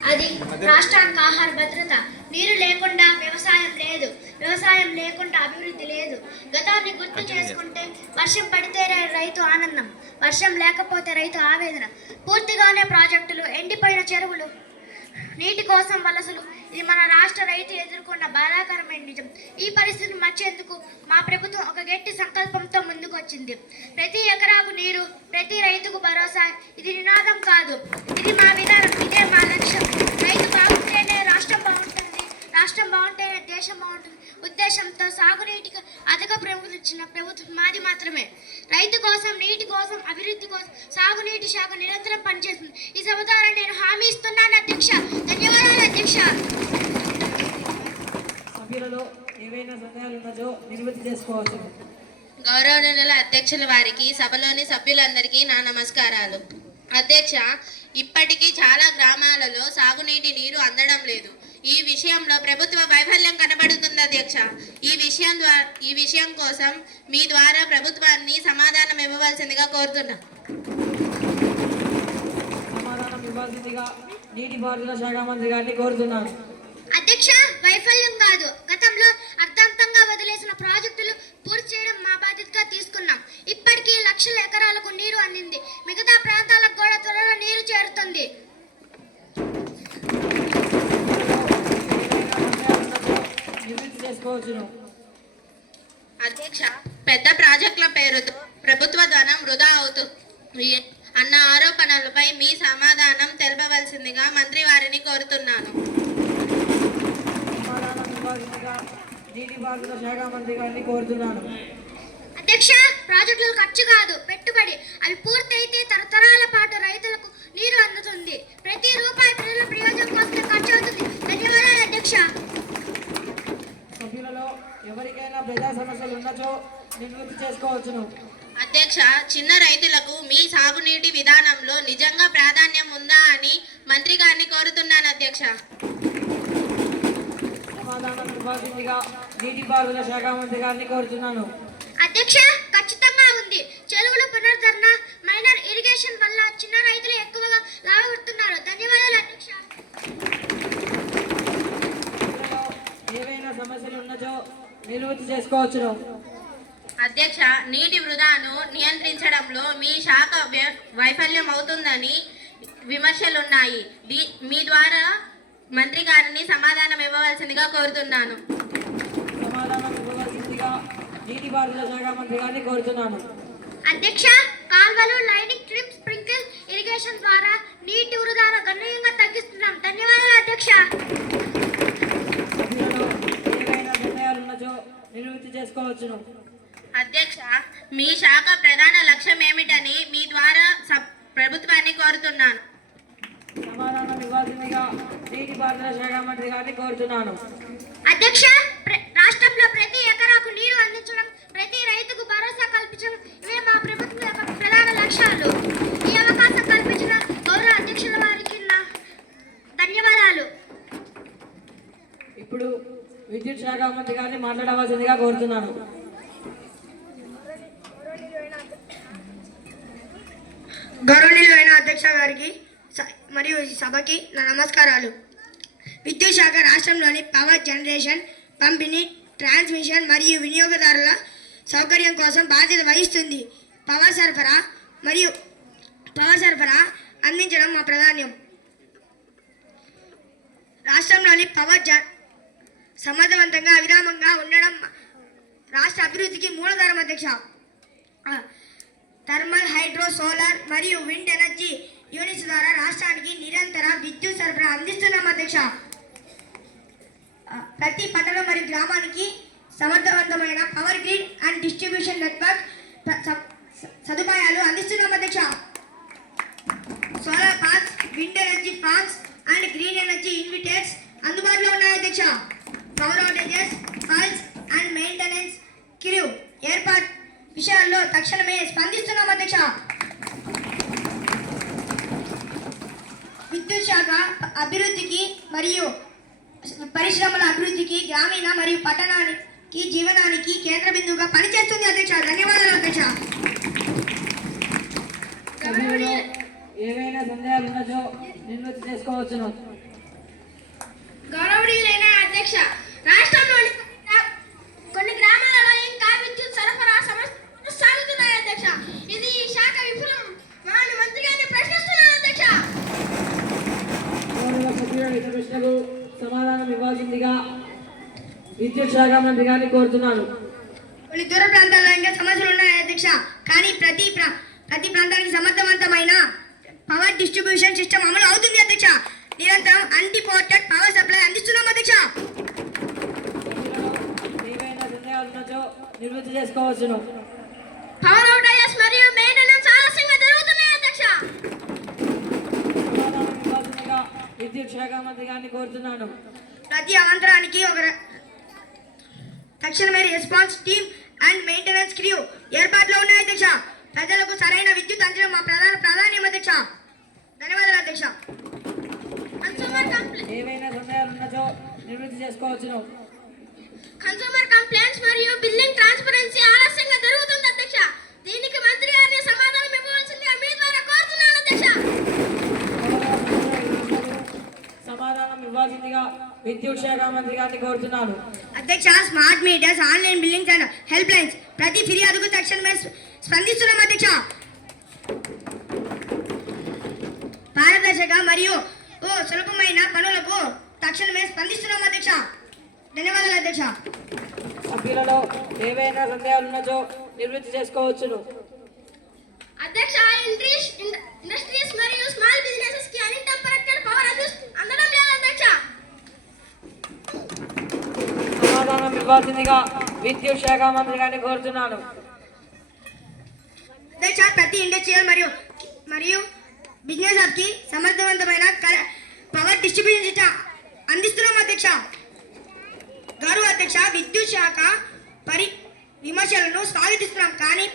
అది రాష్ట్రానికి ఆహార భద్రత. నీరు లేకుండా వ్యవసాయం లేదు, వ్యవసాయం లేకుండా అభివృద్ధి లేదు. గతాన్ని గుర్తు చేసుకుంటే వర్షం పడితే రైతు ఆనందం, వర్షం లేకపోతే రైతు ఆవేదన. పూర్తిగానే ప్రాజెక్టులు, ఎండిపోయిన చెరువులు, నీటి కోసం వలసలు, ఇది మన రాష్ట్ర రైతు ఎదుర్కొన్న బాధాకరమైన నిజం. ఈ పరిస్థితిని మార్చేందుకు మా ప్రభుత్వం ఒక గట్టి సంకల్పంతో ముందుకు వచ్చింది. ప్రతి ఎకరాకు నీరు, ప్రతి రైతుకు భరోసా. ఇది నినాదం కాదు, ఇది మా విధానం, ఇదే మా లక్ష్యం. రైతు బాగుంటేనే రాష్ట్రం బాగుంటుంది, రాష్ట్రం బాగుంటేనే దేశం బాగుంటుంది ఉద్దేశంతో సాగునీటికి అధిక ప్రాముఖ్యత ఇచ్చిన ప్రభుత్వం మాది మాత్రమే. రైతు కోసం, నీటి కోసం, అభివృద్ధి కోసం సాగునీటి శాఖ నిరంతరం పనిచేస్తుంది. ఈ సభ ద్వారా నేను హామీ ఇస్తున్నాను అధ్యక్ష. ధన్యవాదాలు అధ్యక్ష. సభ్యులలో ఏవైనా సందేహాలు ఉన్నదో నివృత్తి చేసుకోవచ్చు. గౌరవనీయుల అధ్యక్షుల వారికి, సభలోని సభ్యులందరికీ నా నమస్కారాలు. అధ్యక్ష, ఇప్పటికీ చాలా గ్రామాలలో సాగునీటి నీరు అందడం లేదు. ఈ విషయంలో ప్రభుత్వ వైఫల్యం కనబడుతుంది అధ్యక్ష. ఈ విషయం కోసం మీ ద్వారా ప్రభుత్వాన్ని సమాధానం ఇవ్వవలసిందిగా కోరుతున్నా. సమాధానం ఇవ్వాల్సిందిగా నీటిపారుదల శాఖ మంత్రి గారిని కోరుతున్నాను. అధ్యక్ష, వైఫల్యం కాదు, గతంలో అర్థాంతంగా వదిలేసిన ప్రాజెక్టులు పూర్తి చేయడం మా బాధ్యతగా తీసుకున్నాం. ఇప్పటికీ లక్షల ఎకరాలకు నీరు అందింది. మిగతా ప్రాంతాలకు కూడా త్వరలో నీరు చేరుతుంది. అధ్యక్ష, పెద్ద ప్రాజెక్టుల పేరుతో ప్రభుత్వ ధనం వృధా అవుతుంది అన్న ఆరోపణలపై మీ సమాధానం తెలపవలసిందిగా మంత్రి వారిని కోరుతున్నాను. నీటిపారుదల శాఖ మంత్రి గారిని కోరుతున్నాను. అధ్యక్ష, ప్రాజెక్టులు ఖర్చు కాదు, పెట్టుబడి. అవి పూర్తయితే తరతరాల పాటు రైతులకు నీరు అందుతుంది. ప్రతి రూపాయి ప్రజల ప్రయోజనం కోసం ఖర్చు అవుతుంది. ధన్యవాదాలు అధ్యక్ష. సభ్యులలో ఎవరికైనా ప్రజా సమస్యలు ఉన్నచో నివృత్తి చేసుకోవచ్చును. అధ్యక్ష, చిన్న రైతులకు మీ సాగునీటి విధానంలో నిజంగా ప్రాధాన్యం ఉందా అని మంత్రి గారిని కోరుతున్నాను అధ్యక్ష. సమాధానం ఇవ్వాల్సిందిగా నీటిపారుదల శాఖ మంత్రి గారిని కోరుతున్నాను. అధ్యక్ష, ఖచ్చితంగా ఉంది. చెరువుల పునరుద్ధరణ, మైనర్ ఇరిగేషన్ వల్ల చిన్న రైతులు ఎక్కువగా లాభపడుతున్నారు. ధన్యవాదాలు అధ్యక్ష. ఏవైనా సమస్యలు ఉన్నచో నివృత్తి చేసుకోవచ్చును. అధ్యక్ష, నీటి వృధాను నియంత్రించడంలో మీ శాఖ వైఫల్యం అవుతుందని విమర్శలున్నాయి. మీ ద్వారా మంత్రి గారిని సమాధానం ఇవ్వవలసిందిగా కోరుతున్నాను. సమాధానం ఇవ్వవలసిందిగా నీటిపారుదల శాఖ మంత్రి గారిని కోరుతున్నాను. అధ్యక్ష, కాల్వలు, లైనింగ్ ట్రిప్, స్ప్రింకిల్ ఇరిగేషన్ ద్వారా నీటి వృధాను గణనీయంగా తగ్గిస్తున్నాం. ధన్యవాదాలు అధ్యక్ష. ఏవైనా నిర్ణయాలు ఉన్నచో నివృత్తి చేసుకోవచ్చును. అధ్యక్ష, మీ శాఖ ప్రధాన లక్ష్యం ఏమిటని మీ ద్వారా ప్రభుత్వాన్ని కోరుతున్నాను. సమాధానం ఇవ్వాల్సిందిగా నీటిపారుదల శాఖ మంత్రి గారిని కోరుతున్నాను. అధ్యక్ష, రాష్ట్రంలో ప్రతి ఎకరాకు నీరు అందించడం, ప్రతి రైతుకు భరోసా కల్పించడం, ఇవే మా ప్రభుత్వం యొక్క ప్రధాన లక్ష్యాలు. ఈ అవకాశం కల్పించిన గౌరవ అధ్యక్షుల వారికి నా ధన్యవాదాలు. ఇప్పుడు విద్యుత్ శాఖ మంత్రి గారిని మాట్లాడవలసిందిగా కోరుతున్నాను. గౌరవనీయులైన అధ్యక్ష గారికి మరియు సభకి నా నమస్కారాలు. విద్యుత్ శాఖ రాష్ట్రంలోని పవర్ జనరేషన్, పంపిణీ, ట్రాన్స్మిషన్ మరియు వినియోగదారుల సౌకర్యం కోసం బాధ్యత వహిస్తుంది. పవర్ సరఫరా అందించడం మా ప్రాధాన్యం. రాష్ట్రంలోని సమర్థవంతంగా, అవిరామంగా ఉండడం రాష్ట్ర అభివృద్ధికి మూలధారం అధ్యక్ష. థర్మల్, హైడ్రో, సోలార్ మరియు విండ్ ఎనర్జీ యూనిట్స్ ద్వారా రాష్ట్రానికి నిరంతర విద్యుత్ సరఫరా అందిస్తున్నాం అధ్యక్ష. ప్రతి పట్టణం మరియు గ్రామానికి సమర్థవంతమైన power grid and distribution network సదుపాయాలు అందిస్తున్నాం అధ్యక్ష. Solar parks, wind energy farms and green energy initiatives అందుబాటులో ఉన్నాయి అధ్యక్ష. Power outages, faults and maintenance crew ఏర్పాటు విషయాల్లో తక్షణమే స్పందిస్తున్నాం అధ్యక్ష. విద్యుత్ శాఖ అభివృద్ధికి మరియు పరిశ్రమల అభివృద్ధికి, గ్రామీణ మరియు పట్టణానికి జీవనానికి కేంద్ర బిందువుగా పనిచేస్తుంది అధ్యక్ష. ధన్యవాదాలు అధ్యక్ష. ఏవైనా సందేహాలు ఉన్నచో నివృత్తి చేసుకోవచ్చును. అధ్యక్ష. రాష్ట్రంలోని కొన్ని గ్రామాలలో ఇంకా విద్యుత్ సరఫరా సమస్యలు సాగుతున్నాయి అధ్యక్ష. ఇది ఈ శాఖ విఫలం మాని మంత్రి గారిని ప్రశ్నిస్తున్నాను అధ్యక్ష. గౌరవ సభ్యుల ఈ ప్రశ్నకు సమాధానం ఇవ్వాల్సిందిగా విద్యుత్ శాఖ మంత్రి గారిని కోరుతున్నాను. కొన్ని దూర ప్రాంతాల్లో ఇంకా సమస్యలు ఉన్నాయి అధ్యక్ష. కానీ ప్రతి ప్రాంతానికి సమర్థవంతమైన పవర్ డిస్ట్రిబ్యూషన్ సిస్టమ్ అమలు అవుతుంది అధ్యక్ష. నిరంతరం అన్డిపోర్టెడ్ పవర్ సప్లై అందిస్తున్నాం అధ్యక్ష. ఏవైనా సందేహాలు ఉన్నచో నివృత్తి చేసుకోవచ్చును. పవర్ అవుటేజెస్ మరియు మెయింటెనెన్స్ ఆలస్యంగా జరుగుతున్నాయి అధ్యక్ష. సమాధానం ఇవ్వాల్సిందిగా విద్యుత్ శాఖ మంత్రి గారిని కోరుతున్నాను. ప్రతి అవాంతరానికి ఒక తక్షణమే response team and maintenance crew ఏర్పాట్లో ఉన్నాయి అధ్యక్ష. ప్రజలకు సరైన విద్యుత్ అంచడం మా ప్రధాన ప్రాధాన్యం అధ్యక్ష. ధన్యవాదాలు అధ్యక్ష. ఏవైనా సందేహాలు ఉన్నచో నివృత్తి చేసుకోవచ్చును. కన్స్యూమర్ కంప్లైంట్స్ మరియు బిల్లింగ్ ట్రాన్స్పరెన్సీ ఆలస్యంగా జరుగుతుంది అధ్యక్ష. దీనికి మంత్రి గారిని సమాధానం ఇవ్వవలసిందిగా మీ ద్వారా కోరుతున్నాను అధ్యక్ష. సమాధానం ఇవ్వాల్సిందిగా విద్యుత్ శాఖ మంత్రి గారిని కోరుతున్నాను. అధ్యక్ష, smart meters, online billings and help lines ప్రతి ఫిర్యాదుకు తక్షణమే స్పందిస్తున్నాం అధ్యక్ష. పారదర్శక మరియు సులభమైన పనులకు తక్షణమే స్పందిస్తున్నాం అధ్యక్ష. ధన్యవాదాలు అధ్యక్ష. సభ్యులలో ఏవైనా సందేహాలు ఉన్నచో నివృత్తి చేసుకోవచ్చును. అధ్యక్ష, ఇండస్ట్రీస్ మరియు స్మాల్ బిజినెసెస్ కి అన్ఇంటరప్టెడ్ పవర్ అందడం లేదు అధ్యక్ష. సమాధానం ఇవ్వాల్సిందిగా విద్యుత్ శాఖ మంత్రి గారిని కోరుతున్నాను. అధ్యక్ష, ప్రతి ఇండస్ట్రియల్ మరియు బిజినెస్ హబ్ కి సమర్థవంతమైన పవర్ డిస్ట్రిబ్యూషన్ సిస్టమ్ అందిస్తున్నాం అధ్యక్ష. గౌరవ అధ్యక్ష, విద్యుత్ శాఖ విమర్శలను స్వాగతిస్తున్నాం. కానీ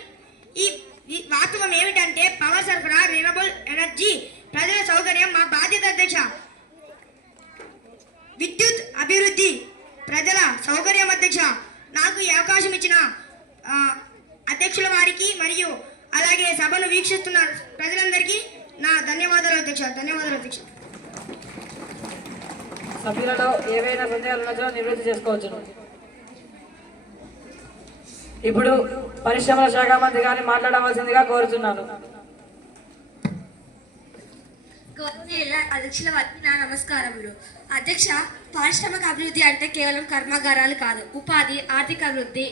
ఈ వాస్తవం ఏమిటంటే పవర్ సరఫరా, రినబుల్ ఎనర్జీ, ప్రజల సౌకర్యం మా బాధ్యత అధ్యక్ష. విద్యుత్ అభివృద్ధి ప్రజల సౌకర్యం అధ్యక్ష. నాకు ఈ అవకాశం ఇచ్చిన అధ్యక్షుల వారికి మరియు అలాగే సభను వీక్షిస్తున్న ప్రజలందరికీ నా ధన్యవాదాలు అధ్యక్ష. ధన్యవాదాలు అధ్యక్ష. సభ్యులలో ఏవైనా సందేహాలు ఉన్నచో నివృత్తి చేసుకోవచ్చును. ఇప్పుడు పరిశ్రమల శాఖ మంత్రి గారిని మాట్లాడవలసిందిగా కోరుతున్నాను. అధ్యక్షుల వారికి నా నమస్కారములు. అధ్యక్ష, పారిశ్రామిక అభివృద్ధి అంటే కేవలం కర్మాగారాలు కాదు, ఉపాధి, ఆర్థిక అభివృద్ధి,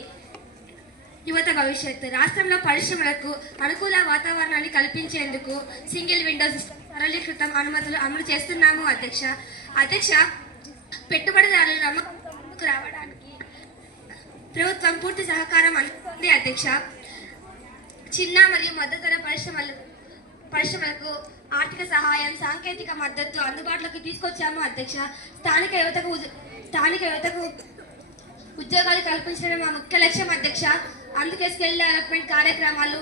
యువత భవిష్యత్తు. రాష్ట్రంలో పరిశ్రమలకు అనుకూల వాతావరణాన్ని కల్పించేందుకు సింగిల్ విండో సిస్టమ్, సరళీకృతం అనుమతులు అమలు చేస్తున్నాము అధ్యక్ష. అధ్యక్ష, పెట్టుబడిదారులు నమ్మకంకు రావడానికి ప్రభుత్వం పూర్తి సహకారం అందిస్తుంది అధ్యక్ష. చిన్న మరియు మధ్యతర పరిశ్రమలకు ఆర్థిక సహాయం, సాంకేతిక మద్దతు అందుబాటులోకి తీసుకొచ్చాము అధ్యక్ష. స్థానిక యువతకు ఉద్యోగాలు కల్పించడం మా ముఖ్య లక్ష్యం అధ్యక్ష. అందుకే స్కిల్ డెవలప్మెంట్ కార్యక్రమాలు,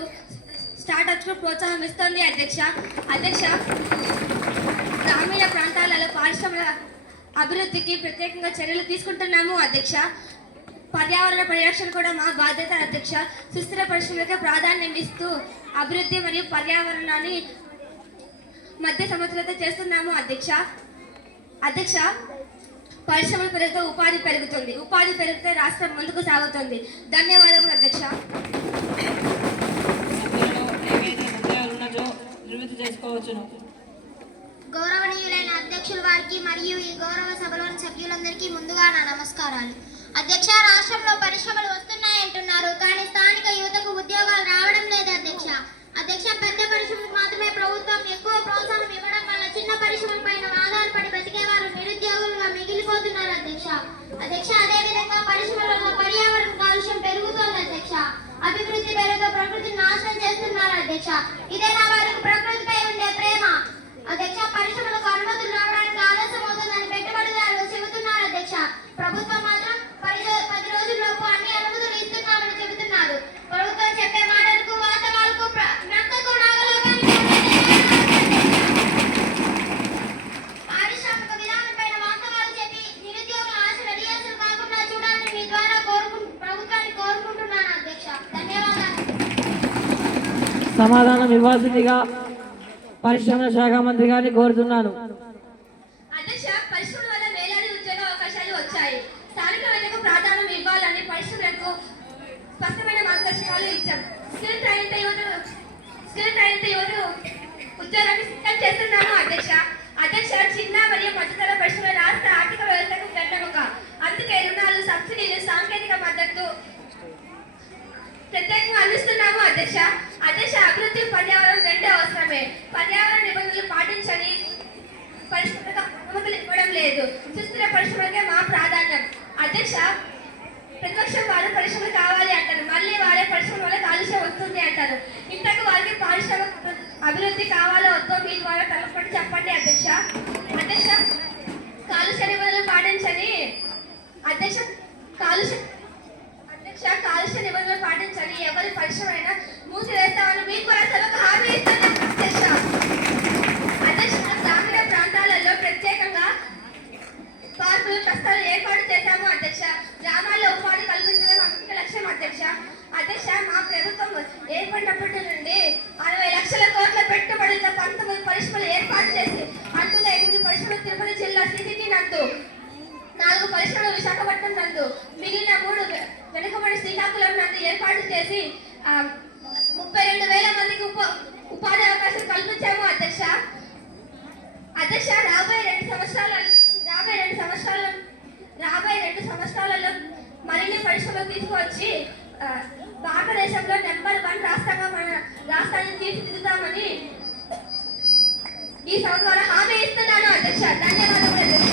స్టార్టప్స్ కు ప్రోత్సాహం ఇస్తుంది అధ్యక్ష. అధ్యక్ష, గ్రామీణ ప్రాంతాలలో పారిశ్రమల అభివృద్ధికి ప్రత్యేకంగా చర్యలు తీసుకుంటున్నాము అధ్యక్ష. పర్యావరణ పరిరక్షణ కూడా మా బాధ్యత అధ్యక్ష. సుస్థిర పరిశ్రమలకు ప్రాధాన్యం ఇస్తూ అభివృద్ధి మరియు పర్యావరణాన్ని మధ్య సమతులత చేస్తున్నాము అధ్యక్ష. అధ్యక్ష, పరిశ్రమలు పెరిగితే ఉపాధి పెరుగుతుంది, ఉపాధి పెరిగితే రాష్ట్రం ముందుకు సాగుతుంది. ధన్యవాదములు అధ్యక్ష. గౌరవనీయులైన అధ్యక్షుల వారికి మరియు ఈ గౌరవ సభలోని సభ్యులందరికీ ముందుగా నా నమస్కారాలు. అధ్యక్ష, రాష్ట్రంలో పరిశ్రమలు వస్తున్నాయంటున్నారు, కానీ స్థానిక యువతకు ఉద్యోగాలు రావడం లేదు అధ్యక్ష. అధ్యక్ష, పెద్ద పరిశ్రమలకు మాత్రమే ప్రభుత్వం ఎక్కువ ప్రోత్సాహం ఇవ్వడం వల్ల చిన్న పరిశ్రమలపైన ఆధారపడి బతికే వారు నిరుద్యోగులుగా మిగిలిపోతున్నారు అధ్యక్ష. అధ్యక్ష, అదేవిధంగా పరిశ్రమల వల్ల పర్యావరణ కాలుష్యం పెరుగుతోంది అధ్యక్ష. అభివృద్ధి పేరుతో ప్రకృతిని నాశనం చేస్తున్నారు అధ్యక్ష. ఇదే నా వారికి ప్రకృతిపై ఉండే ప్రేమ అధ్యక్ష. పరిశ్రమలకు అనుమతులు రావడానికి ఆలస్యం అవుతుందని పెట్టుబడిదారులు చెబుతున్నారు అధ్యక్ష. ప్రభుత్వం మాత్రం 10 రోజుల్లోపు అన్ని అనుమతులు ఇస్తున్నామని చెబుతున్నారు. ప్రభుత్వం చెప్పే మాటలకు వాస్తవాలకు నక్కకు నాగలోకానికి పారిశ్రామిక విధానంపైన వాస్తవాలు చెప్పి నిరుద్యోగుల ఆశ రెడియాసలు కాకుండా చూడాలని మీ ద్వారా ప్రభుత్వాన్ని కోరుకుంటున్నాను అధ్యక్ష. ధన్యవాదాలు. సమాధానం ఇవ్వాల్సిందిగా పరిశ్రమల శాఖ మంత్రి గారిని కోరుతున్నాను. అధ్యక్ష, పరిశ్రమల వల్ల వేలాది ఉద్యోగ అవకాశాలు వచ్చాయి. హామీలు ఇచ్చాం. స్కిల్ ట్రైన్తో యువత ఉద్యోగాన్ని సిద్ధం చేస్తున్నాము అధ్యక్ష. అధ్యక్ష, చిన్న మరియు మధ్యతర పరిశ్రమ రాష్ట్ర ఆర్థిక వ్యవస్థకు వెన్నెముక. అందుకే రుణాలు, సబ్సిడీలు, సాంకేతిక మద్దతు ప్రత్యేకంగా అందిస్తున్నాము అధ్యక్ష. అధ్యక్ష, అభివృద్ధి పర్యావరణం రెండూ అవసరమే. పర్యావరణ నిబంధనలు పాటించని పరిశ్రమలకు అనుమతులు ఇవ్వడం లేదు. సుస్థిర పరిశ్రమలకే మా ప్రాధాన్యం. అధ్యక్ష, ప్రతిపక్షం వారు పరిశ్రమలు కావాలి అంటారు, మళ్ళీ వారే పరిశ్రమల వల్ల కాలుష్యం వస్తుంది అంటారు. ఇంతకు వారికి పారిశ్రామిక అభివృద్ధి కావాలో వద్దో మీ ద్వారా తలపడి చెప్పండి అధ్యక్ష. అధ్యక్ష, కాలుష్య నిబంధనలు పాటించని కాలుష్య నిబంధనలు పాటించని ఎవరి పరిశ్రమ అయినా మూసివేస్తామని మీకు కూడా సభకు హామీ ఇస్తున్నాం అధ్యక్ష. అధ్యక్ష, గ్రామీణ ప్రాంతాలలో ప్రత్యేకంగా పార్కులు, ట్రస్టులు ఏర్పాటు చేశాము అధ్యక్ష. గ్రామాల్లో ఉపాధి కల్పించడం మా ముఖ్య లక్ష్యం అధ్యక్ష. అధ్యక్ష, మా ప్రభుత్వం ఏర్పడినప్పటి నుండి 60 లక్షల కోట్ల పెట్టుబడులతో 19 పరిశ్రమలు ఏర్పాటు చేసి అందులో 8 పరిశ్రమలు తిరుపతి జిల్లా సిసిటి నందు, 4 పరిశ్రమలు విశాఖపట్నం నందు, మిగిలిన 3 వెనుకబడి శ్రీకాకుళం నందు ఏర్పాటు చేసి 32,000 మందికి ఉపాధి అవకాశం కల్పించాము అధ్యక్ష. అధ్యక్ష, రాబోయే 2 సంవత్సరాలలో మరిన్ని పరిశ్రమలు తీసుకువచ్చి భారతదేశంలో నెంబర్ 1 రాష్ట్రంగా మన రాష్ట్రాన్ని తీర్చిదిద్దుతామని ఈ సభ ద్వారా హామీ ఇస్తున్నాను అధ్యక్ష. ధన్యవాదాలు అధ్యక్ష.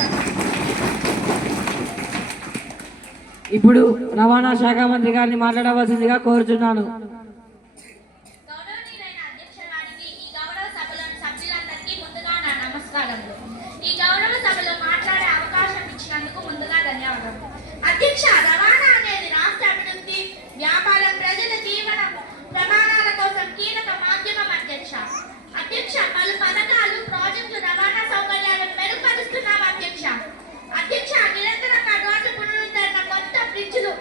ఇప్పుడు రవాణా శాఖ మంత్రి గారిని మాట్లాడవలసిందిగా కోరుచున్నాను. గౌరవనీయులైన అధ్యక్ష గారికి, ఈ గౌరవ సభలోని సభ్యులందరికీ ముందుగా నా నమస్కారములు. ఈ గౌరవ సభలో మాట్లాడే అవకాశం ఇచ్చినందుకు ముందుగా ధన్యవాదాలు. అధ్యక్ష, రవాణా అనేది రాష్ట్ర అభివృద్ధి, వ్యాపారం, ప్రజల జీవన ప్రమాణాల కోసం కీలక మాధ్యమం అధ్యక్ష. అధ్యక్ష, పలు పథకాలు, ప్రాజెక్టులు రవాణా సౌకర్యాలను మెరుగుపరుస్తున్నాం అధ్యక్ష. అధ్యక్ష, నిరంతరంగా రోడ్డు పునరుద్ధరణ, కొత్త బ్రిడ్జ్లు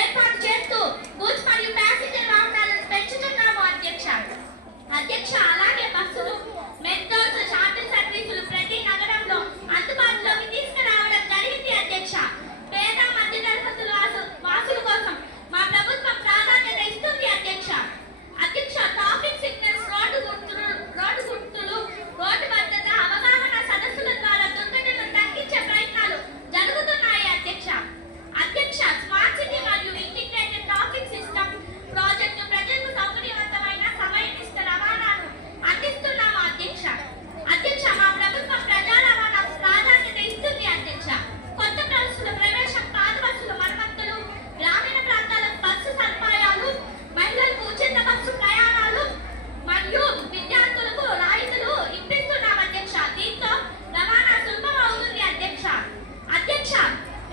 ఏర్పాటు చేస్తూ గూడ్స్ మరియు ప్యాసింజర్ వాహనాలను పెంచుతున్నాము అధ్యక్ష. అధ్యక్ష, అలాగే బస్సులు, మెట్రోస్, షాటిల్ సర్వీసులు ప్రతి నగరంలో అందుబాటులోకి తీసుకురావడం జరిగింది అధ్యక్ష. పేద మధ్యతరగతుల వాసుల కోసం మా ప్రభుత్వం ప్రాధాన్యత ఇస్తుంది అధ్యక్ష. అధ్యక్ష, ట్రాఫిక్ సిగ్నల్స్, రోడ్డు గుర్తులు, రోడ్డు భద్రత అవగాహన సదస్సుల ద్వారా దుర్ఘటనలు తగ్గించే ప్రయత్నాలు జరుగుతున్నాయి అధ్యక్ష. అధ్యక్ష, స్మార్ట్ సిటీ మరియు ఇంటిగ్రేటెడ్ ట్రాఫిక్ సిస్టమ్ ప్రాజెక్టు ప్రజలకు సౌకర్యవంతమైన సమయనిష్ట రవాణాను అందిస్తున్నాము అధ్యక్ష. అధ్యక్ష, మా ప్రభుత్వం ప్రజా రవాణాకు ప్రాధాన్యత ఇస్తుంది అధ్యక్ష. కొత్త బస్సుల ప్రవేశం, పాత బస్సుల మరమ్మతులు, గ్రామీణ ప్రాంతాలకు బస్సు సదుపాయాలు, మహిళలకు ఉచిత బస్సు ప్రయాణాలు మరియు విద్యార్థులకు రాయితీలు ఇప్పిస్తున్నాం అధ్యక్ష. దీంతో రవాణా సులభం అవుతుంది అధ్యక్ష. అధ్యక్ష,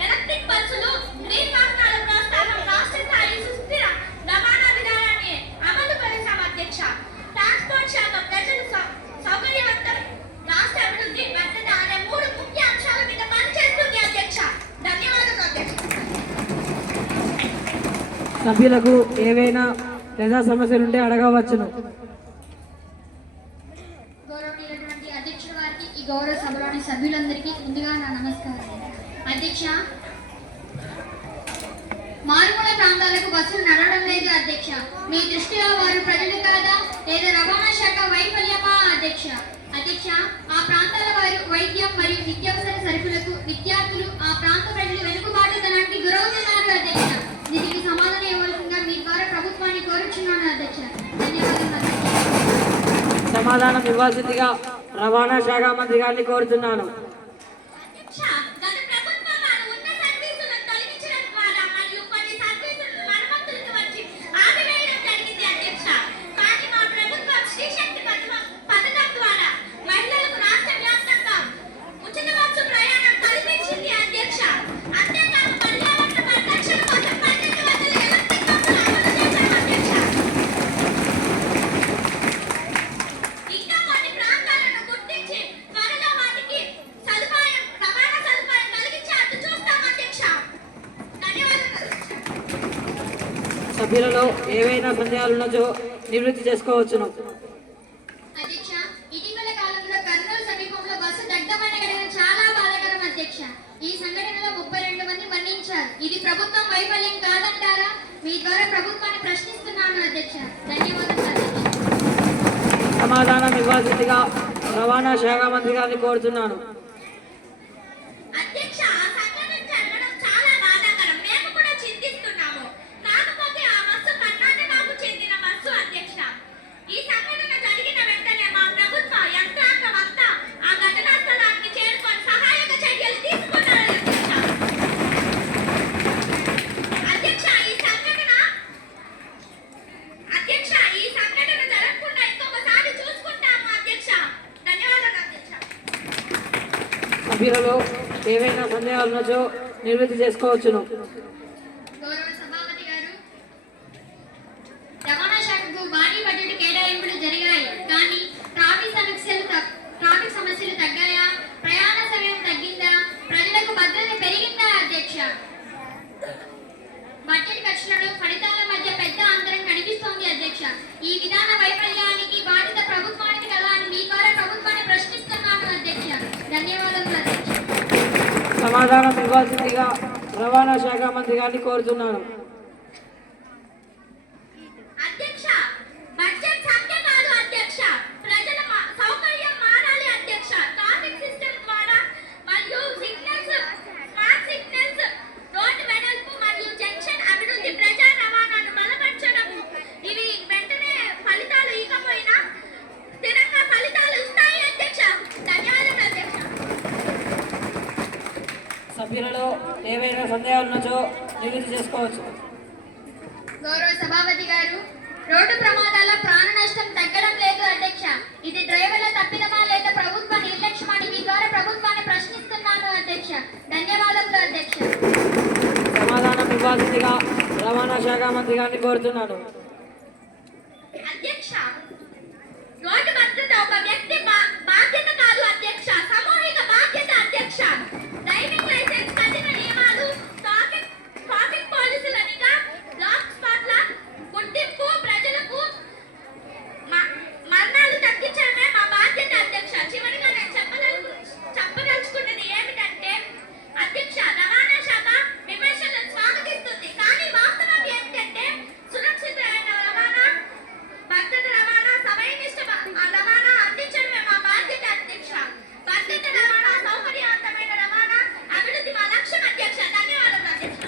ఎలక్ట్రిక్ బస్సులు, గ్రీన్ వాహనాల ప్రోత్సాహం, రాష్ట్ర స్థాయి సుస్థిర రవాణా విధానాన్ని అమలు పరిచాం అధ్యక్ష. ట్రాన్స్పోర్ట్ శాఖ ప్రజలు సౌకర్యవంతం, రాష్ట్ర అభివృద్ధి, భద్రత అనే 3 ముఖ్య అంశాల మీద పనిచేస్తుంది అధ్యక్ష. ధన్యవాదాలు అధ్యక్ష. సభ్యులకు ఏవైనా ప్రజా సమస్యలుంటే అడగవచ్చును. గౌరవనీయులైనటువంటి అధ్యక్షుల వారికి, ఈ గౌరవ సభలోని సభ్యులందరికీ ముందుగా నా నమస్కారం. అధ్యక్ష, మారుమూల ప్రాంతాలకు బస్సులు నడవడం లేదు అధ్యక్ష. మీ దృష్టిలో వారు ప్రజలు కాదా లేదా రవాణా శాఖ వైఫల్యమా అధ్యక్ష? అధ్యక్ష, ఆ ప్రాంతాల వారు వైద్యం మరియు నిత్యావసర సరుకులకు విద్యార్థులు, ఆ ప్రాంత ప్రజలు వెనుకబాటుతనానికి గురవుతున్నారు అధ్యక్ష. దీనికి సమాధానం ఇవ్వాల్సిందిగా మీ ద్వారా ప్రభుత్వాన్ని కోరుచున్నాను అధ్యక్ష. ధన్యవాదాలు అధ్యక్ష. సమాధానం ఇవ్వాల్సిందిగా రవాణా శాఖ మంత్రి గారిని కోరుచున్నాను. అధ్యక్ష, గత ప్రభుత్వం వారు ఉన్న సర్వీసులను తొలగించడం ద్వారా మరియు కొన్ని సర్వీసులను మరమ్మతులకు వచ్చి ఆపివేయడం జరిగింది అధ్యక్ష. కానీ మా ప్రభుత్వం శ్రీశక్తి పథకం ద్వారా మహిళలకు రాష్ట్ర వ్యాప్తంగా ఉచిత బస్సు ప్రయాణం కల్పించింది అధ్యక్ష. అంతేకాదు పర్యావరణ పరిరక్షణ కోసం 12,000 ఎలక్ట్రిక్ బస్సులు అమలు చేశాం అధ్యక్ష. ఇంకా కొన్ని ప్రాంతాలను గుర్తించి త్వరలో వాటికి రవాణా సదుపాయం కలిగించే అడ్డు చూస్తాం అధ్యక్ష. ధన్యవాదాలు. సభ్యులలో ఏవైనా సందేహాలున్నచో నివృత్తి చేసుకోవచ్చును. అధ్యక్ష, ఇటీవల కాలంలో కర్నూలు సమీపంలో బస్సు దగ్ధమైన ఘటన చాలా బాధాకరం అధ్యక్ష. ఈ సంఘటనలో 32 మంది మరణించారు. ఇది ప్రభుత్వం వైఫల్యం కాదంటారా? మీ ద్వారా ప్రభుత్వాన్ని ప్రశ్నిస్తున్నాను చేస్తున్నాను అధ్యక్ష. ధన్యవాదాలు అధ్యక్ష. సమాధానం ఇవ్వాల్సిందిగా రవాణా శాఖ మంత్రి గారిని కోరుతున్నాను. అధ్యక్ష, ఆ సంఘటన జరగడం చాలా బాధాకరం. మేము కూడా చింతిస్తున్నాము. కాకపోతే ఆ బస్సు కర్ణాటకకు చెందిన బస్సు అధ్యక్ష. ఈ సంఘటన జరిగిన వెంటనే మా ప్రభుత్వ యంత్రాంగం అంతా ఆ ఘటనా స్థలానికి చేరుకొని సహాయక చర్యలు తీసుకున్నారు అధ్యక్ష. అధ్యక్ష, ఈ సంఘటన జరగకుండా ఇంకొకసారి చూసుకుంటాము అధ్యక్ష. ధన్యవాదాలు అధ్యక్ష. సభ్యులలో ఏవైనా సందేహాలు ఉన్నచో నివృత్తి చేసుకోవచ్చును. గౌరవ సభాపతి గారు, రవాణా శాఖకు భారీ బడ్జెట్ కేటాయింపులు జరిగాయి, కానీ ట్రాఫిక్ సమస్యలు తగ్గాయా? ప్రయాణ సమయం తగ్గిందా? ప్రజలకు భద్రత పెరిగిందా అధ్యక్ష? బడ్జెట్ ఖర్చులను ఫలితాల మధ్య పెద్ద అంతరం కనిపిస్తోంది అధ్యక్ష. ఈ విధాన వైఫల్యానికి బాధ్యత ప్రభుత్వానికి కదా అని మీ ద్వారా ప్రభుత్వాన్ని ప్రశ్నిస్తున్నాను అధ్యక్ష. ధన్యవాదాలు అధ్యక్ష. సమాధానం ఇవ్వాల్సిందిగా రవాణా శాఖ మంత్రి గారిని కోరుతున్నాను. అధ్యక్ష, బడ్జెట్ సంఖ్య కాదు అధ్యక్ష, ప్రజల సౌకర్యం మారాలి అధ్యక్ష. ట్రాఫిక్ సిస్టమ్ ద్వారా మరియు సిగ్నల్స్, స్మార్ట్ సిగ్నల్స్, రోడ్డు వెడల్పు మరియు జంక్షన్ అభివృద్ధి, ప్రజా రవాణాను బలపరచడం, ఇవి వెంటనే ఫలితాలు ఇకపోయినా స్థిరంగా ఫలితాలు ఇస్తాయి అధ్యక్ష. ధన్యవాదాలు అధ్యక్ష. సభ్యులలో ఏవైనా సందేహాలు ఉన్నచో నివృత్తి చేసుకోవచ్చు. గౌరవ సభాపతి గారు, రోడ్డు ప్రమాదాల్లో ప్రాణ నష్టం తగ్గడం లేదు అధ్యక్ష. ఇది డ్రైవర్ల తప్పిదమా లేదా ప్రభుత్వ నిర్లక్ష్యమని మీ ద్వారా ప్రభుత్వాన్ని ప్రశ్నిస్తున్నాను అధ్యక్ష. ధన్యవాదములు అధ్యక్ష. సమాధానం ఇవ్వాల్సిందిగా రవాణా శాఖ మంత్రి గారిని కోరుతున్నాను. అధ్యక్ష, రోడ్డు భద్రత ఒక వ్యక్తి బాధ్యత కాదు అధ్యక్ష, సామూహిక బాధ్యత అధ్యక్ష. డ్రైవింగ్ లైసెన్స్, కఠిన నియమాలు, ట్రాఫిక్ పోలీసులనిగా బ్లాక్ స్పాట్ల గుర్తింపు, ప్రజలకు మరణాలు తగ్గించడమే మా బాధ్యత అధ్యక్ష. చివరిగా నేను చెప్పదలుచుకున్నది ఏమిటంటే అధ్యక్ష, రవాణా శాఖ విమర్శలను స్వాగతిస్తుంది, కానీ వాస్తవం ఏమిటంటే సురక్షితమైన రవాణా, భద్రత రవాణా, సమయనిష్ట రవాణా అందించడమే మా బాధ్యత అధ్యక్ష. భద్రత రవాణా, సౌకర్యవంతమైన రవాణా, అభివృద్ధి మా లక్ష్యం అధ్యక్ష. ధన్యవాదాలు అధ్యక్ష.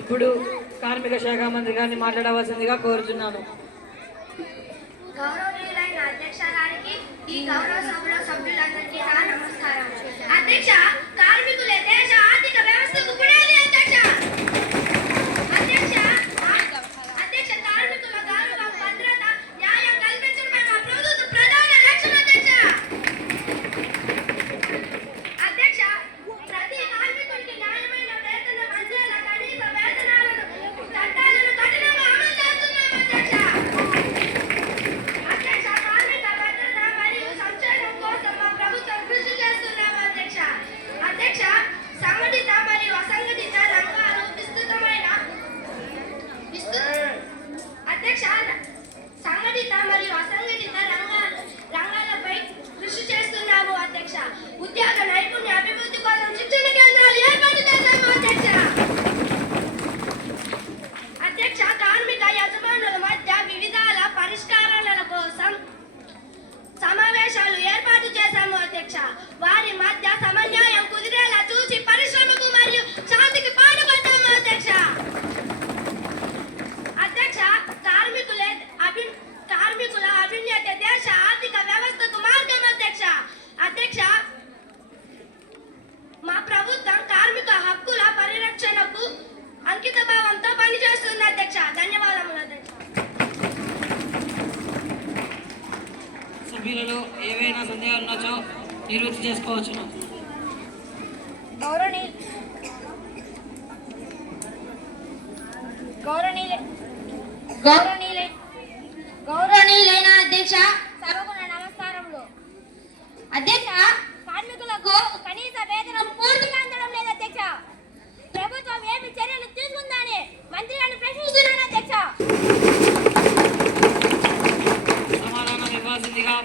ఇప్పుడు కార్మిక శాఖ మంత్రి గారిని మాట్లాడవలసిందిగా కోరుతున్నాను. గౌరవనీయులైన అధ్యక్ష గారికి, ఈ గౌరవ సభలో సభ్యులందరికీ నా నమస్కారం. అధ్యక్ష, కార్మికులే దేశ ఆర్థిక వ్యవస్థకు పునాది అధ్యక్ష. అధ్యక్ష, కార్మికుల గౌరవం, భద్రత, న్యాయం కల్పించడమే మా ప్రభుత్వ ప్రధాన లక్ష్యం అధ్యక్ష. అధ్యక్ష, ప్రతి కార్మికుడికి న్యాయమైన వేతనం అందేలా కనీస వేతనాలను, చట్టాలను కఠినంగా అమలు చేస్తున్నాం అధ్యక్ష. అధ్యక్ష, కార్మిక భద్రత మరియు సంక్షేమం కోసం మా ప్రభుత్వం కృషి చేస్తున్నాం అధ్యక్ష. అధ్యక్ష, సంఘటిత మరియు అసంఘటిత రంగాలు అధ్యక్ష, సంఘటిత మరియు అసంఘటిత రంగాలపై కృషి చేస్తున్నాము అధ్యక్ష. ఉద్యోగ నైపుణ్య అభివృద్ధి కోసం శిక్షణ కేంద్రాలు ఏర్పాటు చేశాము అధ్యక్ష. అధ్యక్ష, కార్మిక యజమానుల మధ్య వివిధాల పరిష్కారాల కోసం సమావేశాలు ఏర్పాటు చేశాము అధ్యక్ష. వారి మధ్య సమన్వయం కుదిరేలా చూసి పరిశ్రమకు మరియు శాంతికి పాటుపడ్డాము అధ్యక్ష. అధ్యక్ష, కార్మికుల అభ్యున్నతి దేశ ఆర్థిక వ్యవస్థకు మార్గం అధ్యక్ష. అధ్యక్ష, మా ప్రభుత్వం కార్మిక హక్కుల పరిరక్షణకు అంకిత భావంతో పనిచేస్తుంది అధ్యక్ష. ధన్యవాదములు అధ్యక్ష. సభ్యులలో ఏవైనా సందేహాలు ఉన్నచో నివృత్తి చేసుకోవచ్చును. గౌరవనీయులైన అధ్యక్ష, సభకు నా నమస్కారములు. అధ్యక్ష, కార్మికులకు కనీస వేతనం పూర్తిగా అందడం లేదు అధ్యక్ష. ప్రభుత్వం ఏమి చర్యలు తీసుకుందని మంత్రి గారిని ప్రశ్నిస్తున్నాను అధ్యక్ష. సమాధానం ఇవ్వాల్సిందిగా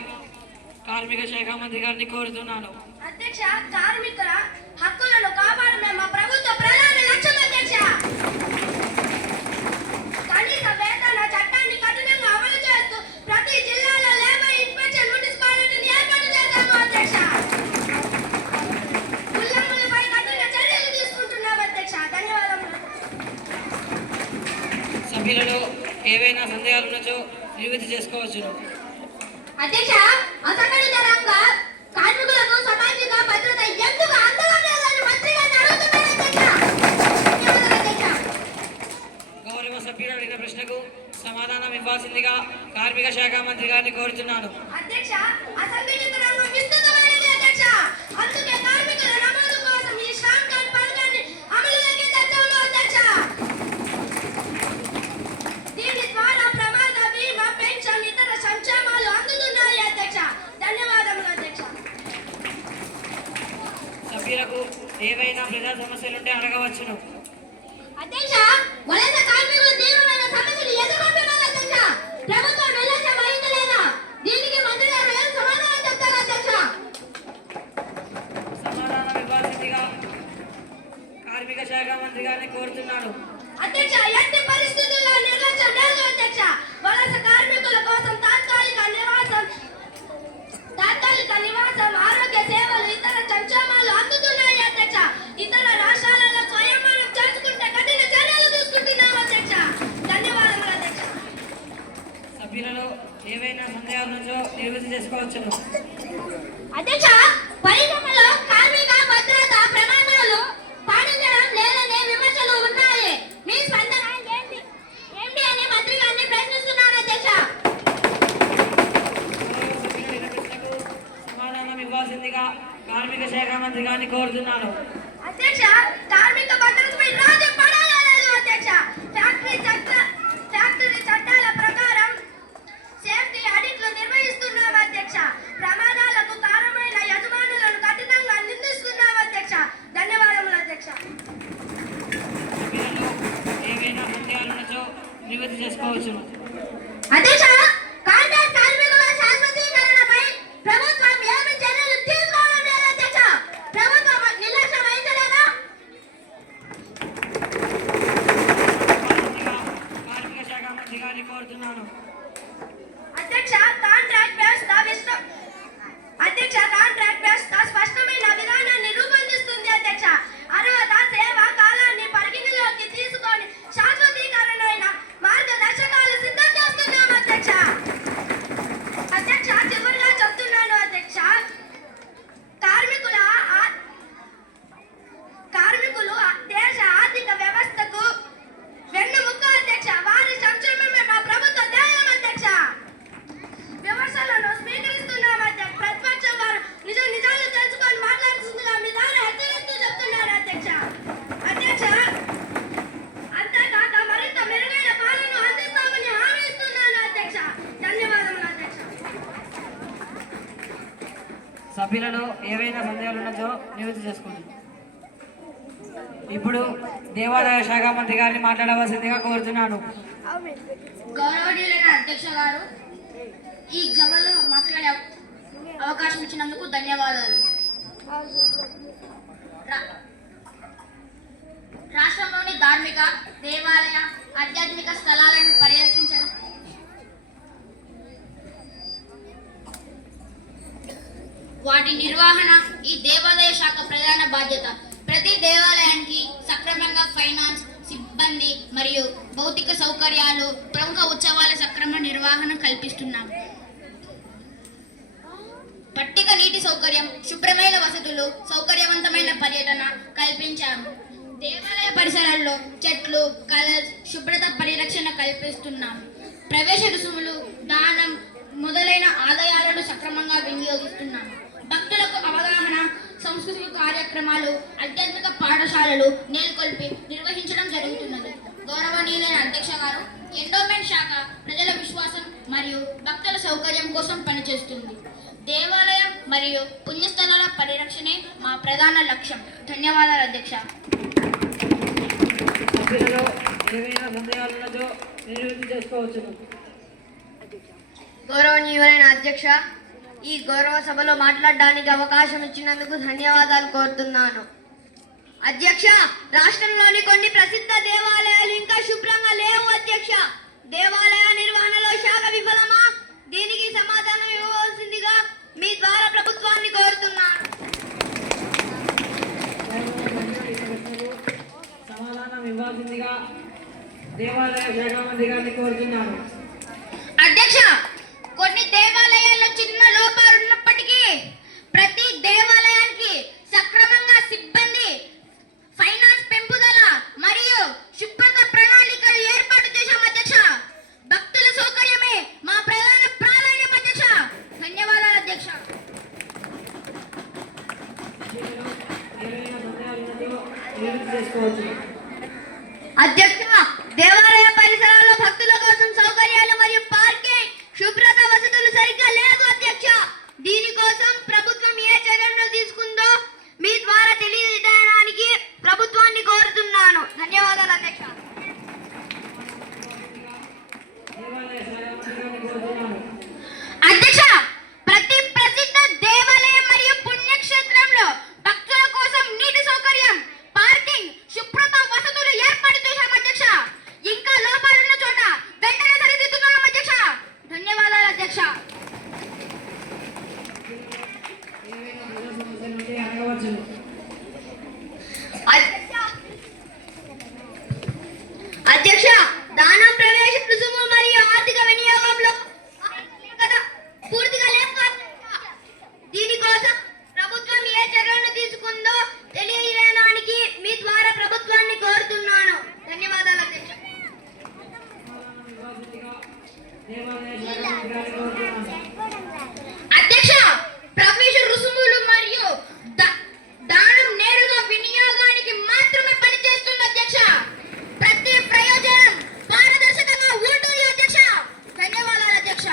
కార్మిక శాఖ మంత్రి గారిని కోరుతున్నాను. అధ్యక్ష, కార్మికుల హక్కులను కాపాడమే మా ప్రభుత్వ ప్రధాన లక్ష్యం అధ్యక్ష. ఏవైనా సందేహాలు ఉన్నచో నివృత్తి చేసుకోవచ్చును. అధ్యక్ష, అసంఘటిత రంగ కార్మికులకు సామాజిక భద్రత ఎందుకు అందడం లేదని మంత్రి గారిని అడుగుతున్నాను అధ్యక్ష. ధన్యవాదాలు అధ్యక్ష. గౌరవ సభ్యుడు అడిగిన ప్రశ్నకు సమాధానం ఇవ్వాల్సిందిగా కార్మిక శాఖ మంత్రి గారిని కోరుతున్నాను. అధ్యక్ష, అసంఘటిత రంగం విస్తృతమైనది అధ్యక్ష. అందుకే కార్మికుల నమోదు కోసం ఈ శ్రామ్ కార్డ్ పథకాన్ని అమలులోకి తెచ్చాము అధ్యక్ష. దీని ద్వారా ప్రమాద బీమా, పెన్షన్, ఇతర సంక్షేమాలు అందుతున్నాయి అధ్యక్ష. ధన్యవాదములు అధ్యక్ష. సభ్యులకు ఏవైనా ప్రజా సమస్యలుంటే అడగవచ్చును. అధ్యక్ష, వలస కార్మికులు తీవ్రమైన సమస్యలు ఎదుర్కొంటున్నారు అధ్యక్ష. ప్రభుత్వం నిర్లక్ష్యం వహించలేదా? దీనికి మంత్రి గారు ఏం సమాధానం చెప్తారు అధ్యక్ష? సమాధానం ఇవ్వాల్సిందిగా కార్మిక శాఖ మంత్రి గారిని కోరుతున్నాను. అధ్యక్ష, ఎట్టి పరిస్థితుల్లో నిర్లక్ష్యం లేదు అధ్యక్ష. వలస కార్మికుల కోసం తాత్కాలిక నివాసం, ఆరోగ్య సేవలు, ఇతర సంక్షేమాలు అందుతున్నాయి అధ్యక్ష. ఇతర రాష్ట్రాలలో స్వయంవరం చేసుకుంటే కఠిన చర్యలు తీసుకుంటున్నాం అధ్యక్ష. ధన్యవాదాలు అధ్యక్ష. సభ్యులలో ఏవైనా సందేహాలు ఉన్నచో నివృత్తి చేసుకోవచ్చును. అధ్యక్ష, పరిశ్రమలో కార్మిక భద్రత ప్రమాణాలు పాటించడం లేదనే విమర్శలు ఉన్నాయి. మీ స్పందన ఏంటి అని మంత్రి గారిని ప్రశ్నిస్తున్నాను అధ్యక్ష. సమాధానం ఇవ్వాల్సిందిగా కార్మిక శాఖ మంత్రి గారిని కోరుతున్నాను. అధ్యక్ష, కార్మిక భద్రతపై రాజీ పడలేదు అధ్యక్ష. ఫ్యాక్టరీ చట్టాల ప్రకారం సేఫ్టీ ఆడిట్లు నిర్వహిస్తున్నాం అధ్యక్ష. ప్రమాదాలకు కారణమైన యజమానులను కఠినంగా నిందిస్తున్నాం అధ్యక్ష. ధన్యవాదములు అధ్యక్ష. సభ్యులలో ఏవైనా సందేహాలు ఉన్నచో నివృత్తి చేసుకోవచ్చును. అధ్యక్ష, కాంట్రాక్ట్ కార్మికుల శాశ్వతీకరణపై ప్రభుత్వం ఏమి చర్యలు తీసుకోవడం లేదు అధ్యక్ష. ప్రభుత్వం నిర్లక్ష్యం వహించలేదా? కార్మిక శాఖ మంత్రి గారిని కోరుతున్నాను. అధ్యక్ష, కాంట్రాక్ట్ వ్యవస్థ స్పష్టమైన విధానాన్ని రూపొందిస్తుంది అధ్యక్ష. అర్హత, సేవ కాలాన్ని పరిగణలోకి తీసుకొని శాశ్వతీకరణ అయిన మార్గదర్శకాలు సిద్ధం చేస్తున్నాం అధ్యక్ష. అధ్యక్ష, చివరిగా చెప్తున్నాను అధ్యక్ష, కార్మికులు దేశ ఆర్థిక వ్యవస్థకు వెన్నెముక అధ్యక్ష. వారి సంక్షేమమే మా ప్రభుత్వ ధ్యేయం అధ్యక్ష. విమర్శలను స్వీకరిస్తున్నాం అధ్యక్ష. ప్రతిపక్షం వారు నిజాలు తెలుసుకొని మాట్లాడుతుందిగా మీ ద్వారా హెచ్చరిస్తూ చెప్తున్నారు అధ్యక్ష. అధ్యక్ష, అంతేకాక మరింత మెరుగైన పాలన అందిస్తామని హామీ ఇస్తున్నాను అధ్యక్ష. ధన్యవాదములు అధ్యక్ష. సభ్యులలో ఏవైనా సందేహాలు ఉన్నచో నివృత్తి చేసుకోండి. ఇప్పుడు దేవాదాయ శాఖ మంత్రి గారిని మాట్లాడవలసిందిగా కోరుతున్నాను. గౌరవనీయులైన అధ్యక్ష గారు, ఈ సభలో మాట్లాడే అవకాశం ఇచ్చినందుకు ధన్యవాదాలు. రాష్ట్రంలోని ధార్మిక, దేవాలయ, ఆధ్యాత్మిక స్థలాలను పరిరక్షించడం, వాటి నిర్వహణ ఈ దేవాదాయ శాఖ ప్రధాన బాధ్యత. ప్రతి దేవాలయానికి సక్రమంగా ఫైనాన్స్, సిబ్బంది మరియు భౌతిక సౌకర్యాలు, ప్రముఖ ఉత్సవాల సక్రమ నిర్వహణ కల్పిస్తున్నాం. పట్టిక నీటి సౌకర్యం, శుభ్రమైన వసతులు, సౌకర్యవంతమైన పర్యటన కల్పించాము. దేవాలయ పరిసరాల్లో చెట్లు, కలర్స్, శుభ్రత పరిరక్షణ కల్పిస్తున్నాము. ప్రవేశ రుసుములు, దానం మొదలైన ఆదాయాలను సక్రమంగా వినియోగిస్తున్నాము. భక్తులకు అవగాహన, సంస్కృతిక కార్యక్రమాలు, ఆధ్యాత్మిక పాఠశాలలు నెలకొల్పి నిర్వహించడం జరుగుతున్నది. గౌరవనీయులైన అధ్యక్ష గారు, ఎండోమెంట్ శాఖ ప్రజల విశ్వాసం మరియు భక్తుల సౌకర్యం కోసం పనిచేస్తుంది. దేవాలయం మరియు పుణ్యస్థలాల పరిరక్షణే మా ప్రధాన లక్ష్యం. ధన్యవాదాలు అధ్యక్ష. సభ్యులలో ఏవైనా సందేహాలు ఉన్నచో నివృత్తి చేసుకోవచ్చును. గౌరవనీయులైన అధ్యక్ష, ఈ గౌరవ సభలో మాట్లాడడానికి అవకాశం ఇచ్చినందుకు ధన్యవాదాలు కోరుతున్నాను. అధ్యక్ష, రాష్ట్రంలోని కొన్ని ప్రసిద్ధ దేవాలయాలు ఇంకా శుభ్రంగా లేవు అధ్యక్ష. దేవాలయ నిర్వహణలో శాఖ విఫలమా? దీనికి సమాధానం ఇవ్వవలసిందిగా మీ ద్వారా ప్రభుత్వాన్ని కోరుతున్నాను. సమాధానం ఇవ్వాల్సిందిగా దేవాలయ శాఖ మంత్రి గారిని కోరుతున్నాను. అధ్యక్ష, కొన్ని దేవాలయాల్లో చిన్న లోపాలు ఉన్నప్పటికీ ప్రతి దేవాలయానికి సక్రమంగా సిబ్బంది, ఫైనాన్స్ పెంపుదల మరియు శుభ్రత ప్రణాళికలు ఏర్పాటు చేశాం అధ్యక్ష. భక్తుల సౌకర్యమే మా ప్రధాన ప్రాధాన్యం అధ్యక్ష. ధన్యవాదాలు అధ్యక్ష. ఏవైనా సందేహాలు ఉన్నదో నివృత్తి చేసుకోవచ్చు. అధ్యక్ష, దేవాలయ పరిసరాల్లో భక్తుల కోసం సౌకర్యాలు మరియు పార్కింగ్, శుభ్రత వసతులు సరిగ్గా లేవు అధ్యక్ష. దీనికోసం ప్రభుత్వం ఏ చర్యలు తీసుకుందో మీ ద్వారా తెలియజేయడానికి ప్రభుత్వాన్ని కోరుతున్నాను. ధన్యవాదాలు అధ్యక్ష. దేవాలయ శాఖ మంత్రి గారిని కోరుతున్నాను. అధ్యక్ష, ప్రతి ప్రసిద్ధ దేవాలయం మరియు పుణ్యక్షేత్రంలో భక్తుల కోసం నీటి సౌకర్యం, పార్కింగ్, శుభ్రత వసతులు ఏర్పాటు చేశాం అధ్యక్ష. ఇంకా లోపాలున్న చోట వెంటనే సరిదిద్దుతున్నాం అధ్యక్ష. ధన్యవాదాలు అధ్యక్ష. ఏవైనా ప్రజా సమస్యలు ఉంటే అడగవచ్చును. అధ్యక్ష, దాన ప్రవేశ రుసుము మరియు ఆర్థిక వినియోగంలో పూర్తిగా లేవు అధ్యక్ష. దీనికోసం ప్రభుత్వం ఏ చర్యలను తీసుకుందో తెలియజేయడానికి మీ ద్వారా ప్రభుత్వాన్ని కోరుతున్నాను. ధన్యవాదాలు అధ్యక్ష. దేవాలయ శాఖ మంత్రి గారిని కోరుతున్నాను. అధ్యక్ష, ప్రవేశ రుసుములు మరియు దానం నేరుగా వినియోగానికి మాత్రమే పనిచేస్తుంది అధ్యక్ష. ప్రతి ప్రయోజనం పారదర్శకంగా ఉంటుంది అధ్యక్ష. ధన్యవాదాలు అధ్యక్ష.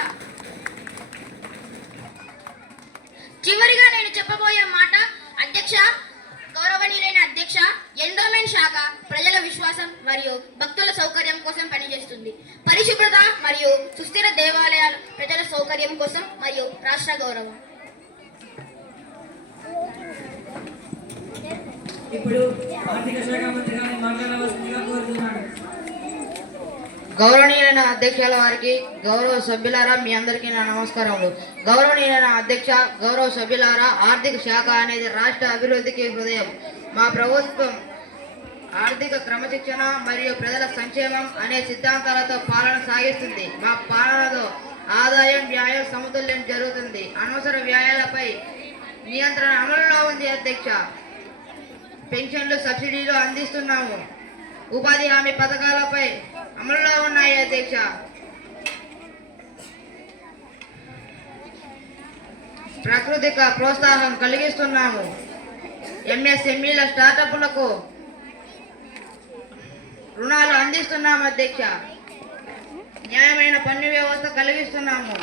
చివరిగా నేను చెప్పబోయే మాట అధ్యక్ష, గౌరవనీయులైన అధ్యక్ష, ఎండోమెంట్ శాఖ ప్రజల విశ్వాసం మరియు భక్తుల సౌకర్యం కోసం పనిచేస్తుంది. పరిశుభ్రత మరియు సుస్థిర దేవాలయాల ప్రజల సౌకర్యం కోసం మరియు రాష్ట్ర గౌరవం. ఇప్పుడు ఆర్థిక శాఖ మంత్రి గారిని మాట్లాడవలసిందిగా కోరుతున్నాను. గౌరవనీయులైన అధ్యక్షుల వారికి, గౌరవ సభ్యులారా, మీ అందరికీ నా నమస్కారములు. గౌరవనీయులైన అధ్యక్ష, గౌరవ సభ్యులారా, ఆర్థిక శాఖ అనేది రాష్ట్ర అభివృద్ధికి హృదయం. మా ప్రభుత్వం ఆర్థిక క్రమశిక్షణ మరియు ప్రజల సంక్షేమం అనే సిద్ధాంతాలతో పాలన సాగిస్తుంది. మా పాలనలో ఆదాయం, వ్యయం సమతుల్యం జరుగుతుంది. అనవసర వ్యయాలపై నియంత్రణ అమలులో ఉంది అధ్యక్ష. పెన్షన్లు, సబ్సిడీలు అందిస్తున్నాము. ఉపాధి హామీ పథకాలపై అమలులో ఉన్నాయి అధ్యక్ష. ప్రాకృతిక ప్రోత్సాహం కలిగిస్తున్నాము. ఎంఎస్ఎంఈల స్టార్టప్లకు రుణాలు అందిస్తున్నాము అధ్యక్ష. న్యాయమైన పన్ను వ్యవస్థ కలిగిస్తున్నాము.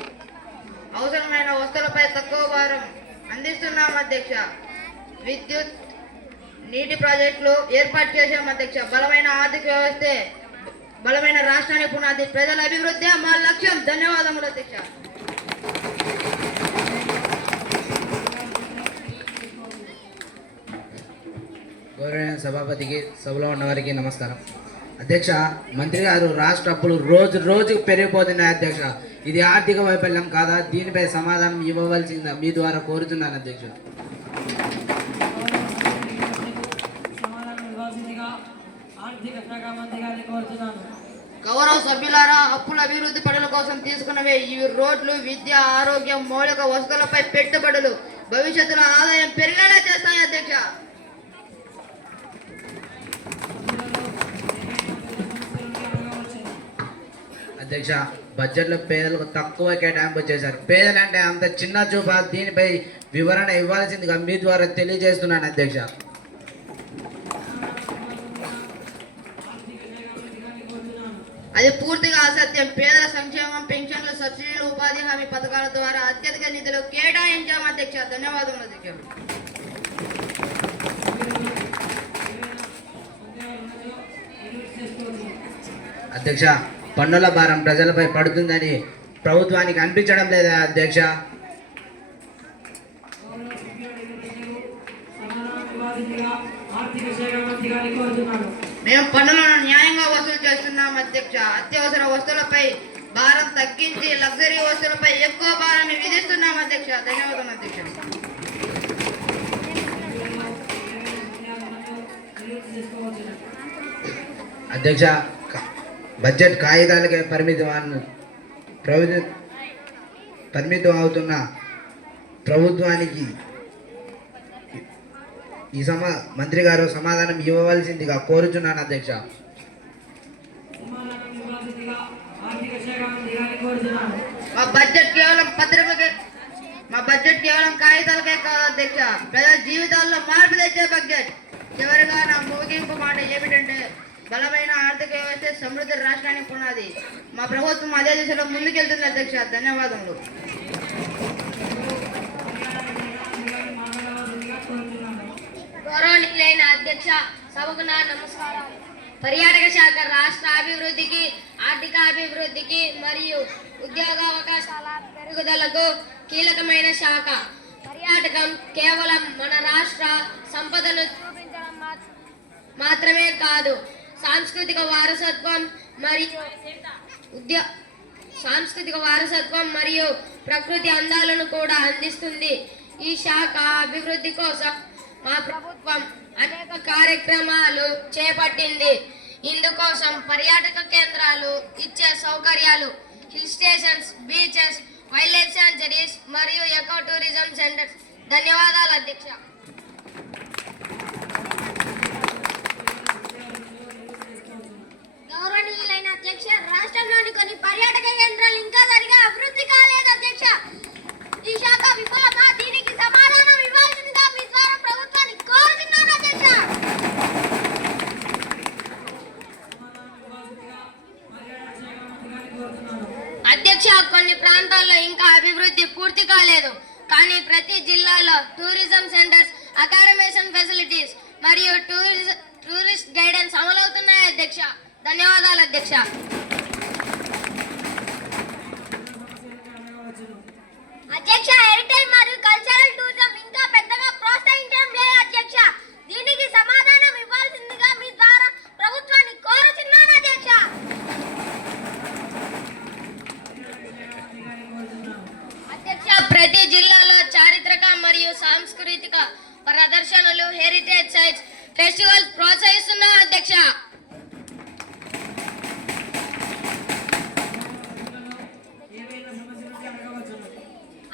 అవసరమైన వస్తువులపై తక్కువ భారం అందిస్తున్నాము అధ్యక్ష. విద్యుత్, నీటి ప్రాజెక్టులు ఏర్పాటు చేశాము అధ్యక్ష. బలమైన ఆర్థిక వ్యవస్థే బలమైన రాష్ట్రానికి పునాది. ప్రజల అభివృద్ధి మా లక్ష్యం. ధన్యవాదములు అధ్యక్ష. గౌరవనీయ సభాపతికి, సభలో ఉన్న వారికి నమస్కారం. అధ్యక్ష, మంత్రి గారు, రాష్ట్ర అప్పులు రోజు రోజుకు పెరిగిపోతున్నాయి అధ్యక్ష. ఇది ఆర్థిక వైఫల్యం కాదా? దీనిపై సమాధానం ఇవ్వవలసింది మీ ద్వారా కోరుతున్నాను అధ్యక్ష. సమాధానం ఇవ్వాల్సిందిగా ఆర్థిక శాఖ మంత్రి గారిని కోరుతున్నాను. గౌరవ సభ్యులారా, అప్పుల అభివృద్ధి పనుల కోసం తీసుకున్నవే ఈ రోడ్లు, విద్య, ఆరోగ్యం, మౌలిక వసతులపై పెట్టుబడులు భవిష్యత్తులో ఆదాయం పెరిగేలా చేస్తాయి అధ్యక్ష. అధ్యక్ష, బడ్జెట్లో పేదలకు తక్కువ కేటాయింపు చేశారు. పేదలంటే అంత చిన్న చూప? దీనిపై వివరణ ఇవ్వాల్సిందిగా మీ ద్వారా తెలియజేస్తున్నాను అధ్యక్ష. అది పూర్తిగా అసత్యం. పేదల సంక్షేమం, పెన్షన్లు, సబ్సిడీలు, ఉపాధి హామీ పథకాల ద్వారా అత్యధిక నిధులు కేటాయించాము అధ్యక్ష. ధన్యవాదములు అధ్యక్ష. అధ్యక్ష, పన్నుల భారం ప్రజలపై పడుతుందని ప్రభుత్వానికి అనిపించడం లేదా అధ్యక్ష? ఆర్థిక శాఖ మంత్రి గారిని కోరుతున్నాను. మేము పన్నులను న్యాయంగా వసూలు చేస్తున్నాం అధ్యక్ష. అత్యవసర వస్తువులపై భారం తగ్గించి లగ్జరీ వస్తువులపై ఎక్కువ భారాన్ని విధిస్తున్నాం అధ్యక్ష. ధన్యవాదాలు అధ్యక్ష. అధ్యక్ష, బడ్జెట్ కాగితాలకే పరిమితం అవుతున్న ప్రభుత్వానికి మంత్రి గారు సమాధానం ఇవ్వవలసిందిగా కోరుచున్నాను అధ్యక్ష. ఆర్థిక శాఖ మంత్రి గారిని కోరుతున్నాను. మా బడ్జెట్ కేవలం కాగితాలకే కాదు అధ్యక్ష, ప్రజల జీవితాల్లో మార్పు తెచ్చే బడ్జెట్. చివరిగా నా ముగింపు మాట ఏమిటంటే, బలమైన ఆర్థిక వ్యవస్థ సమృద్ధి రాష్ట్రానికి పునాది. మా ప్రభుత్వం అదే దిశలో ముందుకెళ్తుంది అధ్యక్ష. ధన్యవాదములు. గౌరవనీయులైన అధ్యక్ష, సభకు నా నమస్కారాలు. పర్యాటక శాఖ రాష్ట్ర అభివృద్ధికి, ఆర్థిక అభివృద్ధికి మరియు ఉద్యోగావకాశాల పెరుగుదలకు కీలకమైన శాఖ. పర్యాటకం కేవలం మన రాష్ట్ర సంపదను చూపించడం మాత్రమే కాదు, సాంస్కృతిక వారసత్వం మరియు ప్రకృతి అందాలను కూడా అందిస్తుంది. ఈ శాఖ అభివృద్ధి కోసం మా ప్రభుత్వం అనేక కార్యక్రమాలు చేపట్టింది. ఇందుకోసం పర్యాటక కేంద్రాలు ఇచ్చే సౌకర్యాలు, hill stations, beaches, wild life sanctuaries మరియు ఎకో టూరిజం సెంటర్స్. ధన్యవాదాలు అధ్యక్ష. గౌరవనీయులైన అధ్యక్ష, రాష్ట్రంలోని కొన్ని పర్యాటక కేంద్రాలు ఇంకా సరిగా అభివృద్ధి కాలేదు అధ్యక్ష. ఈ శాఖ విఫలమా? దీనికి సమాధానం ఇవ్వాల్సిందిగా మీ ద్వారా ప్రభుత్వాన్ని కోరుతున్నాను అధ్యక్ష. అధ్యక్ష, కొన్ని ప్రాంతాల్లో ఇంకా అభివృద్ధి పూర్తి కాలేదు, కానీ ప్రతి జిల్లాలో టూరిజం సెంటర్స్, అకామిడేషన్ ఫెసిలిటీస్ మరియు టూరిస్ట్ గైడెన్స్ అమలవుతున్నాయి అధ్యక్ష. ధన్యవాదాలు అధ్యక్ష. అధ్యక్ష, హెరిటేజ్ మరియు కల్చరల్ టూరిజం ఇంకా పెద్దగా ప్రోత్సహించడం లేదు అధ్యక్ష. దీనికి సమాధానం ఇవ్వాల్సిందిగా మీ ద్వారా ప్రభుత్వాన్ని కోరుతున్నాను అధ్యక్ష. అధ్యక్ష, ప్రతి జిల్లాలో చారిత్రక మరియు సాంస్కృతిక ప్రదర్శనలు, హెరిటేజ్ సైట్స్, ఫెస్టివల్స్ ప్రోత్సహిస్తున్నాం అధ్యక్ష.